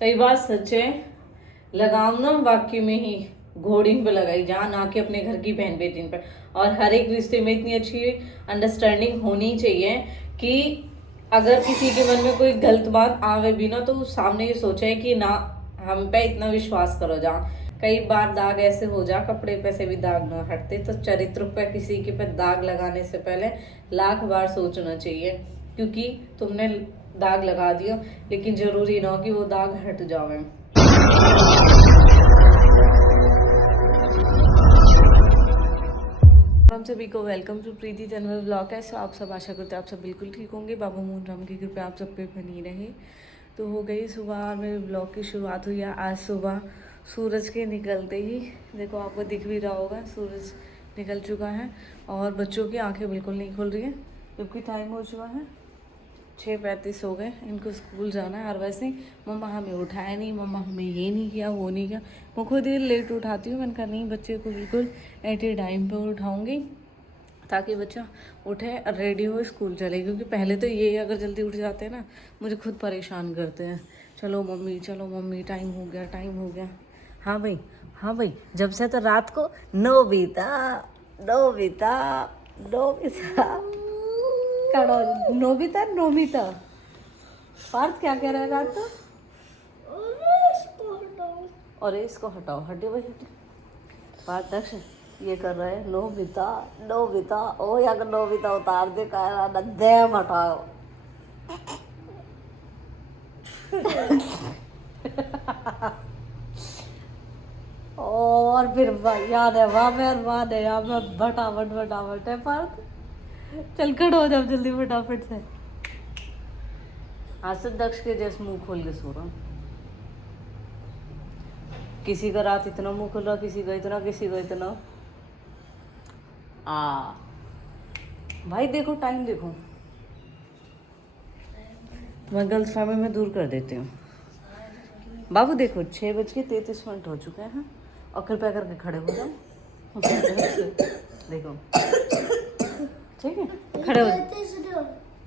तो ये बात सच है, लगाम ना वाकई में ही घोड़िन पे लगाई जा, ना कि अपने घर की बहन बेटिन पे। और हर एक रिश्ते में इतनी अच्छी अंडरस्टैंडिंग होनी चाहिए कि अगर किसी के मन में कोई गलत बात आवे भी ना, तो सामने ये सोचे कि ना हम पे इतना विश्वास करो जा। कई बार दाग ऐसे हो जा, कपड़े पे से भी दाग ना हटते, तो चरित्र पे किसी के पे दाग लगाने से पहले लाख बार सोचना चाहिए, क्योंकि तुमने दाग लगा दियो लेकिन जरूरी ना कि वो दाग हट जावे। हम सभी को welcome to Preeti Tanwar blog. कैसे आप सब, आशा करते हैं आप सब बिल्कुल ठीक होंगे। बाबा मोहन राम की कृपा आप सब पे बनी रहे। तो हो गई सुबह और मेरे ब्लॉग की शुरुआत हुई है आज सुबह सूरज के निकलते ही। देखो आपको दिख भी रहा होगा, सूरज निकल चुका है और बच्चों की आंखें बिल्कुल नहीं खुल रही है, क्योंकि टाइम हो चुका है 6:35 हो गए। इनको स्कूल जाना है और वैसे ही मम्मा हमें उठाया नहीं, मम्मा हमें ये नहीं किया वो नहीं किया। मैं खुद ही लेट उठाती हूँ। मैंने कहा नहीं, बच्चे को बिल्कुल एट ए टाइम पर उठाऊँगी ताकि बच्चा उठे और रेडी हो स्कूल चले, क्योंकि पहले तो ये अगर जल्दी उठ जाते हैं ना, मुझे खुद परेशान करते हैं। चलो मम्मी टाइम हो गया, टाइम हो गया। हाँ भाई, हाँ भाई, जब से तो रात को नोबिता नोबिता नोबिता कड़ो नोबिता नोबिता। पार्थ क्या कह रहा है रात को? और इसको हटाओ, हटे भाई हटे। पार्थ दक्ष ये कर रहे हैं नोबिता नोबिता। ओ या नोबिता उतार दे, कह रहा ना दे हटाओ। और फिर याद है वाह मेहरबान है यहाँ में फटाफट है पार्थ। चल खड़ो हो जाओ जल्दी फटाफट से। आज से दक्ष के जैसे मुंह खोल के सो रहा हूँ। किसी का रात इतना मुंह खुल रहा, किसी का इतना भाई देखो टाइम देखो, मैं गलत फहमी में दूर कर देती हूँ। बाबू देखो 6:33 हो चुके हैं और कृपया करके खड़े हो जाओ। देखो ठीक है, खड़े हो।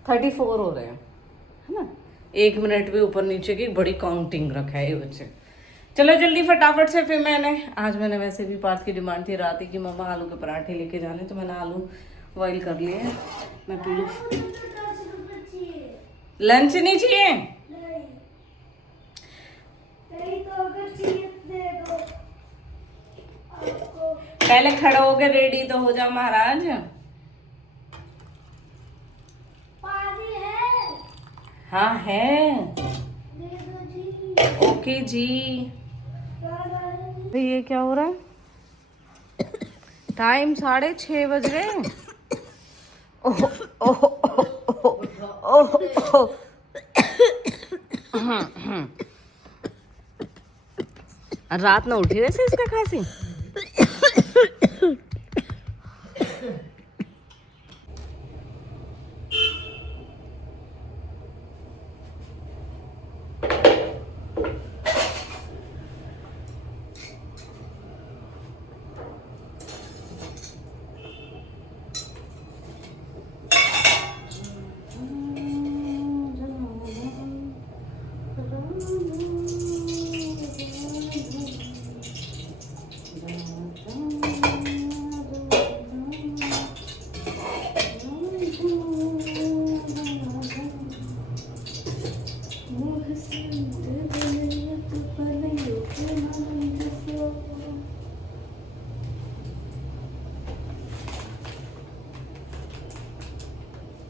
34 हो रहे हैं, है ना। 1 मिनट भी ऊपर नीचे की बड़ी काउंटिंग रखा है ये बच्चे। चलो जल्दी फटाफट से। फिर मैंने वैसे भी पार्थ की डिमांड थी रात ही कि मम्मा आलू के पराठे लेके जाने, तो मैंने आलू बॉईल कर लिए हैं। मैं पी लूँ। लंच नहीं चाहिए? पहले खड़े हो के रेडी तो हो जाओ महाराज। हाँ है, ओके जी। ये क्या हो रहा है? टाइम 6:30 बज गए। ओह ओह ओह ओह। रात में उठी वैसे इसका खांसी।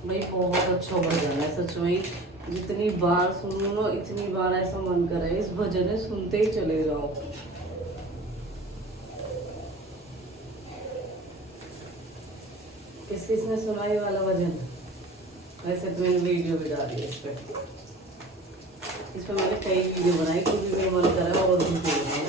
भाई बहुत अच्छा भजन है सच में। जितनी बार सुन लो इतनी बार ऐसा मन करे इस भजन है सुनते ही चले जाओ। किसने सुनाई वाला भजन? वैसे तो मैंने वीडियो भी डाली है इस पे मैंने कई वीडियो बनाई, क्योंकि मेरा मन कर रहा है और भी सुनना।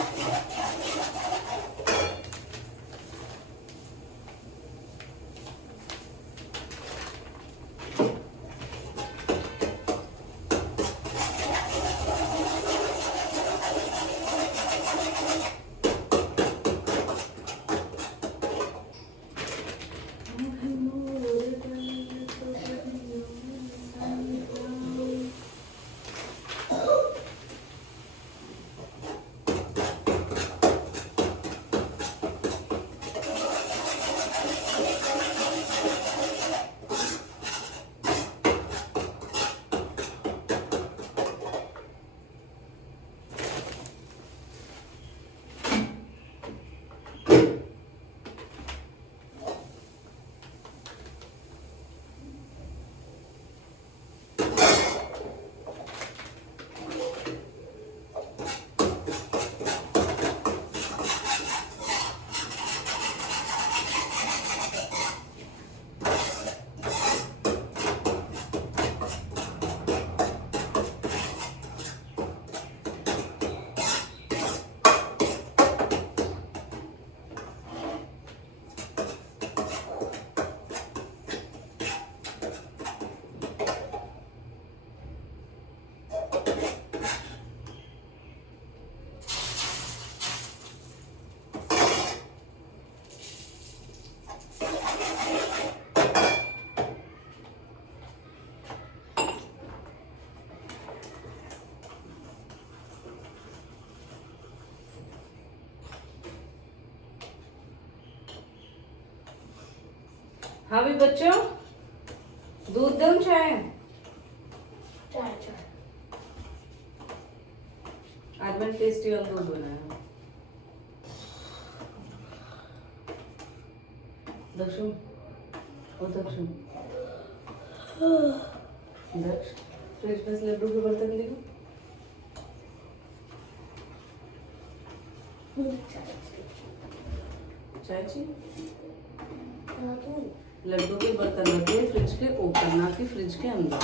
हाँ भी बच्चों, दूध दूं चाय? चाय चाय। आज मैंने टेस्टी वाला दूध बनाया। दक्षु, ओ दक्षु, दक्ष, फ्रिज में से लड्डू के बर्तन देखो। चाय चाहिए? लड्डू के बर्तन रखे फ्रिज के ऊपर, ना कि फ्रिज के अंदर।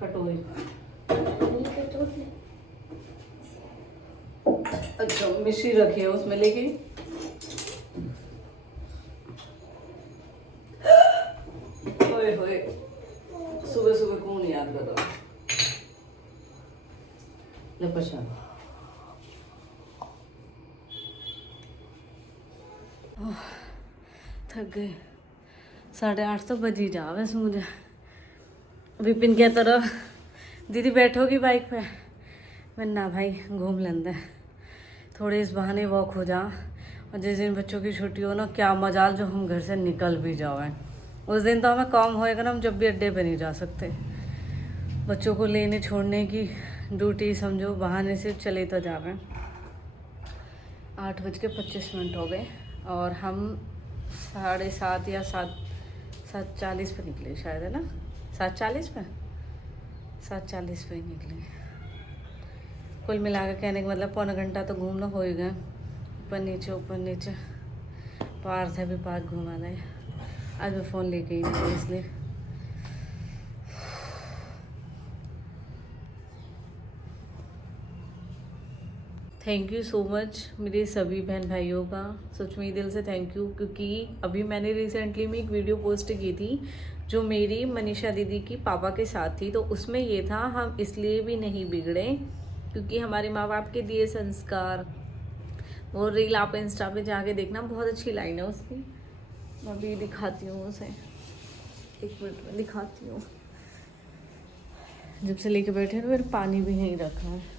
कटोरी। अच्छा, मिश्री रखी है उसमें लेके। ओए होए, सुबह सुबह कौन याद कर रहा है? ले परेशान। थक गए। 8:30 तो बज ही जा वैसे मुझे। विपिन कहता रहा दीदी बैठोगी बाइक पे? मैं ना भाई, घूम लेंदे थोड़े, इस बहाने वॉक हो जा। और जिस दिन बच्चों की छुट्टी हो ना, क्या मजाल जो हम घर से निकल भी जाओ। उस दिन तो हमें काम होएगा ना, हम जब भी अड्डे पे नहीं जा सकते। बच्चों को लेने छोड़ने की ड्यूटी समझो, बहाने से चले तो जावे। 8:25 हो गए और हम 7:30 या 7:40 पे निकले शायद, है ना? 7:40 पे, 7:40 पे ही निकले। कुल मिला के कहने का मतलब 1.25 घंटा तो घूमना हो ही गया। ऊपर नीचे पार्क है, भी पार्क घुमाना है। आज मैं फ़ोन लेके ही नहीं गई इसलिए। थैंक यू सो मच मेरे सभी बहन भाइयों का, सच में दिल से थैंक यू। क्योंकि अभी मैंने रिसेंटली में एक वीडियो पोस्ट की थी जो मेरी मनीषा दीदी की पापा के साथ थी। तो उसमें ये था, हम इसलिए भी नहीं बिगड़े क्योंकि हमारे माँ बाप के दिए संस्कार। वो रील आप इंस्टा पे जाके देखना, बहुत अच्छी लाइन है उसकी। मैं अभी दिखाती हूँ उसे, 1 मिनट में दिखाती हूँ। जब से लेके बैठे तो मेरे पानी भी नहीं रखा है।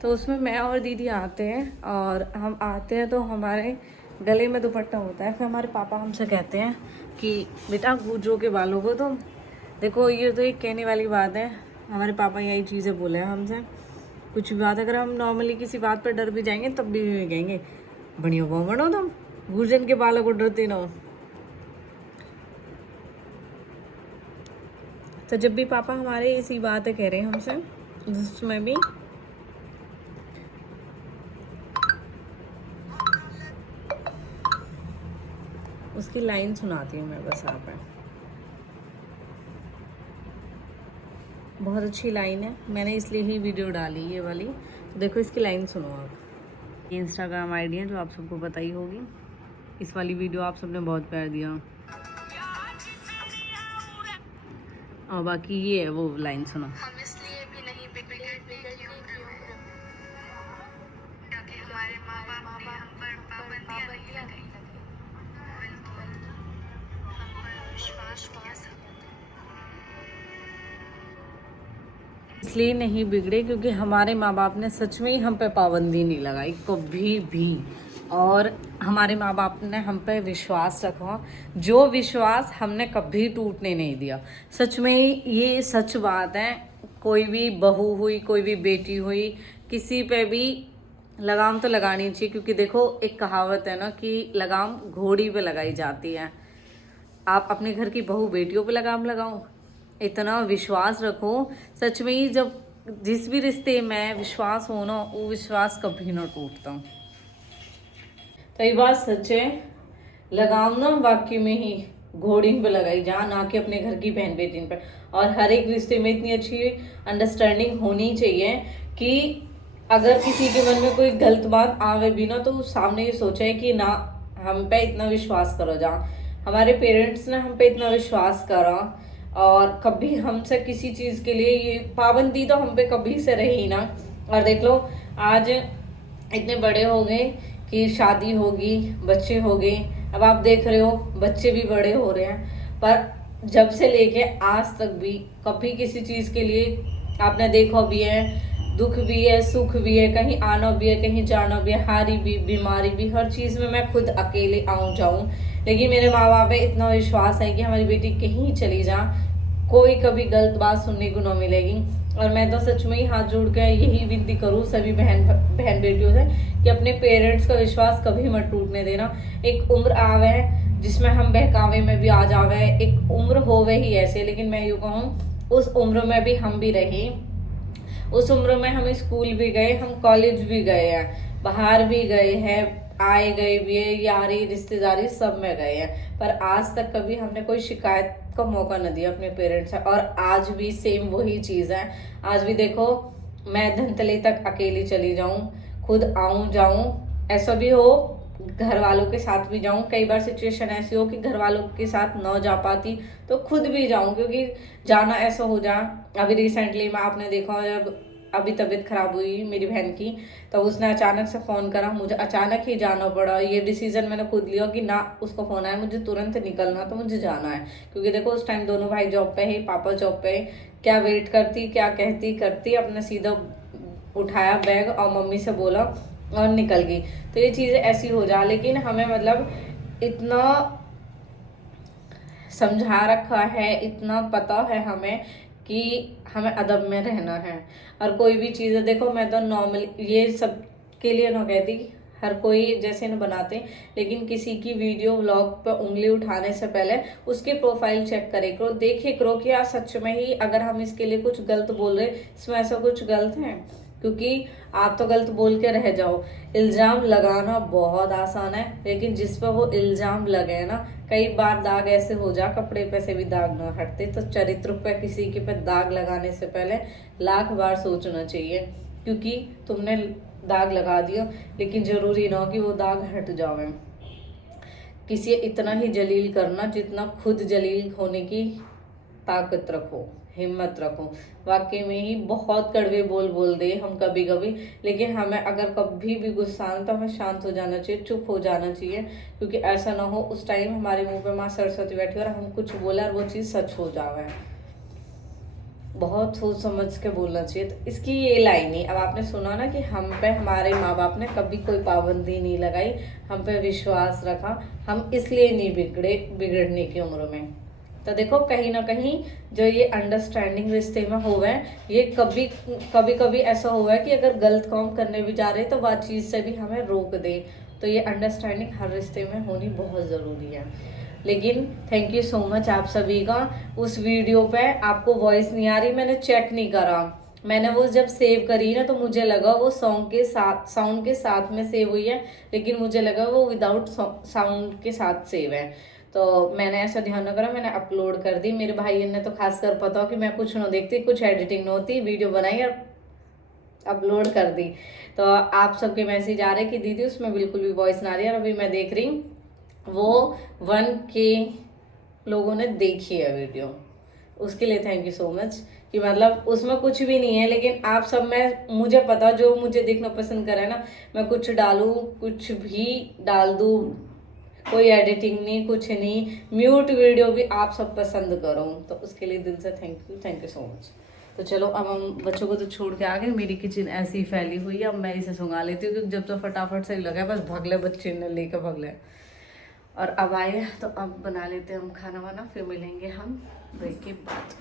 तो उसमें मैं और दीदी आते हैं, और हम आते हैं तो हमारे गले में दुपट्टा होता है। फिर हमारे पापा हमसे कहते हैं कि बेटा गुजरों के बालों को तुम देखो। ये तो एक कहने वाली बात है, हमारे पापा यही चीज़ें बोले हैं हमसे। कुछ भी बात अगर हम नॉर्मली किसी बात पर डर भी जाएंगे तब भी कहेंगे बढ़िया वो बनो तुम, गुर्जन के बालों को डरती ना हो। तो जब भी पापा हमारे इसी बातें कह रहे हैं हमसे, उसमें भी उसकी लाइन सुनाती हूँ मैं बस आप। बहुत अच्छी लाइन है, मैंने इसलिए ही वीडियो डाली ये वाली। तो देखो इसकी लाइन सुनो आप। ये इंस्टाग्राम आईडी है जो आप सबको पता ही होगी। इस वाली वीडियो आप सबने बहुत प्यार दिया, और बाकी ये है वो लाइन सुनो। हम इसलिए भी नहीं बिगड़े क्योंकि हमारे माँ बाप ने हम पर पाबंदियाँ नहीं लगाई, बिल्कुल हम पर विश्वास किया। इसलिए नहीं बिगड़े क्योंकि हमारे माँ बाप ने सच में ही हम पे पाबंदी नहीं लगाई कभी भी, और हमारे माँ बाप ने हम पे विश्वास रखा, जो विश्वास हमने कभी टूटने नहीं दिया। सच में ये सच बात है। कोई भी बहू हुई, कोई भी बेटी हुई, किसी पे भी लगाम तो लगानी चाहिए। क्योंकि देखो एक कहावत है ना कि लगाम घोड़ी पे लगाई जाती है। आप अपने घर की बहू बेटियों पे लगाम लगाओ, इतना विश्वास रखो। सच में ही जब जिस भी रिश्ते में विश्वास हो ना, वो विश्वास कभी ना टूटता। तो ये बात सच है, लगाम ना वाकई में ही घोड़ी पे लगाई जा, ना कि अपने घर की बहन बेटी पे। और हर एक रिश्ते में इतनी अच्छी अंडरस्टैंडिंग होनी चाहिए कि अगर किसी के मन में कोई गलत बात आवे भी ना, तो सामने ये सोचे कि ना हम पे इतना विश्वास करो। जा हमारे पेरेंट्स ने हम पे इतना विश्वास करा, और कभी हमसे किसी चीज़ के लिए ये पाबंदी तो हम पे कभी से रही ना। और देख लो आज इतने बड़े हो गए कि शादी होगी, बच्चे हो गए। अब आप देख रहे हो बच्चे भी बड़े हो रहे हैं, पर जब से लेके आज तक भी कभी किसी चीज़ के लिए आपने देखा भी है दुख भी है, सुख भी है, कहीं आना भी है, कहीं जाना भी है, हारी भी, बीमारी भी, हर चीज़ में मैं खुद अकेले आऊँ जाऊँ। लेकिन मेरे माँ बाप पे इतना विश्वास है कि हमारी बेटी कहीं चली जा, कोई कभी गलत बात सुनने को न मिलेगी। और मैं तो सच में ही हाथ जोड़ के यही विनती करूँ सभी बहन बेटियों से कि अपने पेरेंट्स का विश्वास कभी मत टूटने देना। एक उम्र आवे है जिसमें हम बहकावे में भी आ जावे, एक उम्र होवे ही ऐसे, लेकिन मैं यूँ कहूँ उस उम्र में भी हम भी रहे, उस उम्र में हम स्कूल भी गए, हम कॉलेज भी गए हैं, बाहर भी गए हैं, आए गए भी है, यारी रिश्तेदारी सब में गए हैं, पर आज तक कभी हमने कोई शिकायत का मौका न दिया अपने पेरेंट्स से। और आज भी सेम वही चीज़ है। आज भी देखो मैं धनतले तक अकेली चली जाऊं, खुद आऊं जाऊं, ऐसा भी हो घर वालों के साथ भी जाऊं, कई बार सिचुएशन ऐसी हो कि घर वालों के साथ न जा पाती तो खुद भी जाऊं, क्योंकि जाना ऐसा हो जा। अभी रिसेंटली में आपने देखा जब अभी तबीयत खराब हुई मेरी बहन की, तो उसने अचानक से फ़ोन करा, मुझे अचानक ही जाना पड़ा। ये डिसीजन मैंने खुद लिया कि ना उसका फ़ोन आया, मुझे तुरंत निकलना, तो मुझे जाना है। क्योंकि देखो उस टाइम दोनों भाई जॉब पे है, पापा जॉब पे है, क्या वेट करती, क्या कहती करती, अपने सीधा उठाया बैग और मम्मी से बोला और निकल गई। तो ये चीज़ें ऐसी हो जा, लेकिन हमें मतलब इतना समझा रखा है, इतना पता है हमें कि हमें अदब में रहना है। और कोई भी चीज़ है, देखो मैं तो नॉर्मल ये सब के लिए ना कहती, हर कोई जैसे न बनाते, लेकिन किसी की वीडियो व्लॉग पर उंगली उठाने से पहले उसकी प्रोफाइल चेक करे करो, देखे करो कि यार सच में ही अगर हम इसके लिए कुछ गलत बोल रहे, इसमें ऐसा कुछ गलत है। क्योंकि आप तो गलत बोल के रह जाओ, इल्ज़ाम लगाना बहुत आसान है, लेकिन जिस पर वो इल्ज़ाम लगे ना, कई बार दाग ऐसे हो जा कपड़े पे से भी दाग ना हटते। तो चरित्र पे किसी के पे दाग लगाने से पहले लाख बार सोचना चाहिए, क्योंकि तुमने दाग लगा दिया, लेकिन ज़रूरी ना कि वो दाग हट जावे। किसी इतना ही जलील करना जितना खुद जलील होने की ताकत रखो, हिम्मत रखो। वाकई में ही बहुत कड़वे बोल दे हम कभी कभी, लेकिन हमें अगर कभी भी गुस्सा आना तो हमें शांत हो जाना चाहिए, चुप हो जाना चाहिए, क्योंकि ऐसा ना हो उस टाइम हमारे मुंह पे माँ सरस्वती बैठी और हम कुछ बोला और वो चीज़ सच हो जावे। बहुत सोच समझ के बोलना चाहिए। तो इसकी ये लाइन ही, अब आपने सुना ना कि हम पे हमारे माँ बाप ने कभी कोई पाबंदी नहीं लगाई, हम पे विश्वास रखा, हम इसलिए नहीं बिगड़ने की उम्र में। तो देखो कहीं ना कहीं जो ये अंडरस्टैंडिंग रिश्ते में हुआ है, ये कभी ऐसा हुआ है कि अगर गलत काम करने भी जा रहे तो वह चीज़ से भी हमें रोक दे। तो ये अंडरस्टैंडिंग हर रिश्ते में होनी बहुत ज़रूरी है। लेकिन थैंक यू सो मच आप सभी का। उस वीडियो पे आपको वॉइस नहीं आ रही, मैंने चेक नहीं करा, मैंने वो जब सेव करी ना तो मुझे लगा वो साउंड के साथ में सेव हुई है, लेकिन मुझे लगा वो विदाउट साउंड के साथ सेव है। तो मैंने ऐसा ध्यान न करा, मैंने अपलोड कर दी। मेरे भाई ने तो खासकर पता हो कि मैं कुछ ना देखती, कुछ एडिटिंग न होती, वीडियो बनाई और अपलोड कर दी। तो आप सबके मैसेज आ रहे कि दीदी उसमें बिल्कुल भी वॉइस ना आ रही है। और अभी मैं देख रही वो 1K लोगों ने देखी है वीडियो, उसके लिए थैंक यू सो मच। कि मतलब उसमें कुछ भी नहीं है, लेकिन आप सब में मुझे पता जो मुझे देखना पसंद करे ना, मैं कुछ डालूँ, कुछ भी डाल दूँ, कोई एडिटिंग नहीं, कुछ नहीं, म्यूट वीडियो भी आप सब पसंद करो, तो उसके लिए दिल से थैंक यू सो मच। तो चलो अब हम बच्चों को तो छोड़ के आ गए, मेरी किचन ऐसी ही फैली हुई है, अब मैं इसे सुंगा लेती हूँ, क्योंकि जब तो फटाफट से ही लगा बस भगले बच्चे ने लेकर भगले। और अब आए तो अब बना लेते हैं हम खाना वाना, फिर मिलेंगे हम ब्रेक के बाद।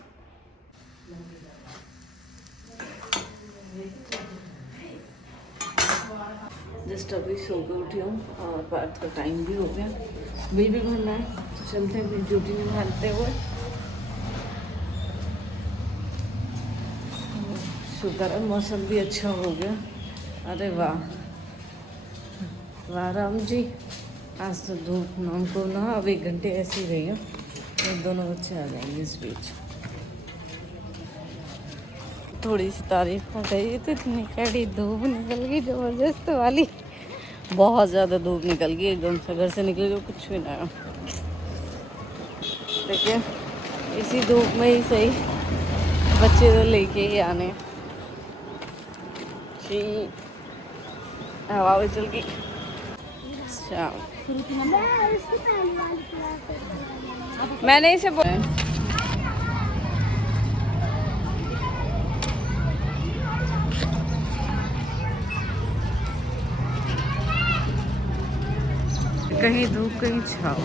जस्ट अभी सो के उठी हूँ और बात का टाइम भी हो गया, बिल भी भरना है, तो चलते हैं बिल ड्यूटी निभाते हुए। शुक्र है मौसम भी अच्छा हो गया। अरे वाह वाह राम जी, आज तो धूप नाम को ना, अब 1 घंटे ऐसी रही है, दोनों बच्चे आ जाएंगे इस बीच। थोड़ी सी तारीफ हो गई तो इतनी कड़ी धूप निकल गई ज़बरदस्त वाली, बहुत ज़्यादा धूप निकल गई, एकदम से घर से निकले तो कुछ भी ना। देखिए इसी धूप में ही सही बच्चे तो लेके ही आने कि हवा में चल गई। अच्छा मैंने इसे कहीं धूप कहीं छाव।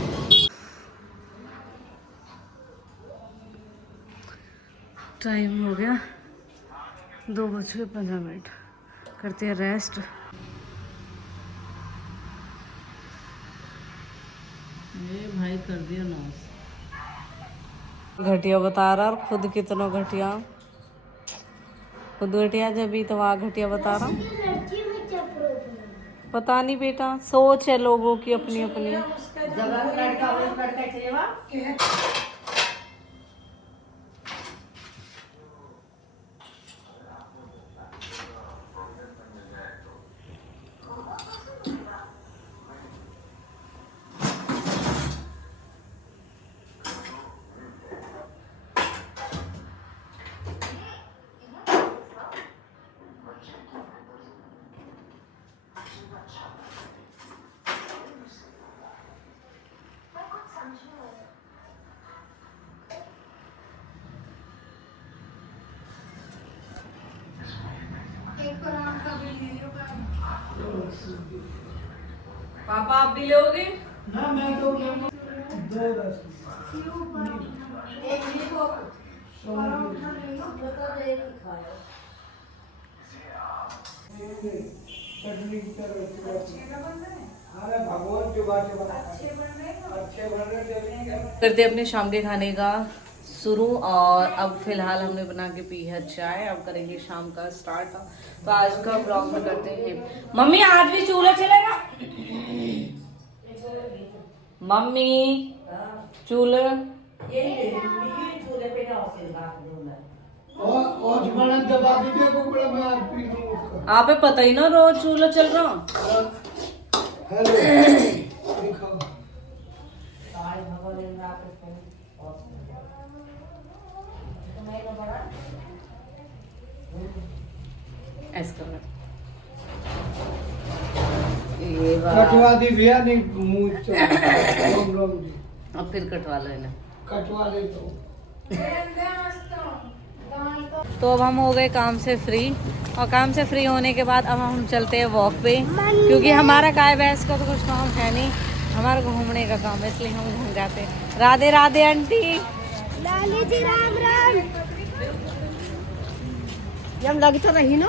टाइम हो गया 2:15। करते हैं रेस्ट। ये भाई कर दिया नाश। घटिया बता रहा और खुद कितना घटिया। खुद घटिया जब भी तो वहाँ घटिया बता रहा। पता नहीं बेटा, सोच है लोगों की अपनी अपनी। पापा आप भी लोगे? ना मैं तो दो रस चटनी की तरह। अरे भगवान की बात अच्छे बन रहे। करते अपने शाम के खाने का शुरू। और अब फिलहाल हमने बना के पी है चाय। अब करेंगे शाम का स्टार्ट। तो आज का ब्लॉग में करते हैं। मम्मी आज भी चूल्हा चलेगा? मम्मी चूल्हा और बना दबा दीजिए को बड़ा मैं पी लूं। आप पता ही ना रोज चूल्हा चल रहा। हेलो देखो ऐसा ये कटवा दी भैया नहीं मुंह से रोम रोम दी अब फिर कटवा लेना। कटवा ले तो। तो अब हम हो गए काम से फ्री। और काम से फ्री होने के बाद अब हम चलते हैं वॉक पे, क्योंकि हमारा गाय भैंस का तो कुछ काम है नहीं, हमारा घूमने का काम है, इसलिए हम घूम जाते हैं। राधे राधे आंटी। लाली जी राम राम। हम लग तो रही ना।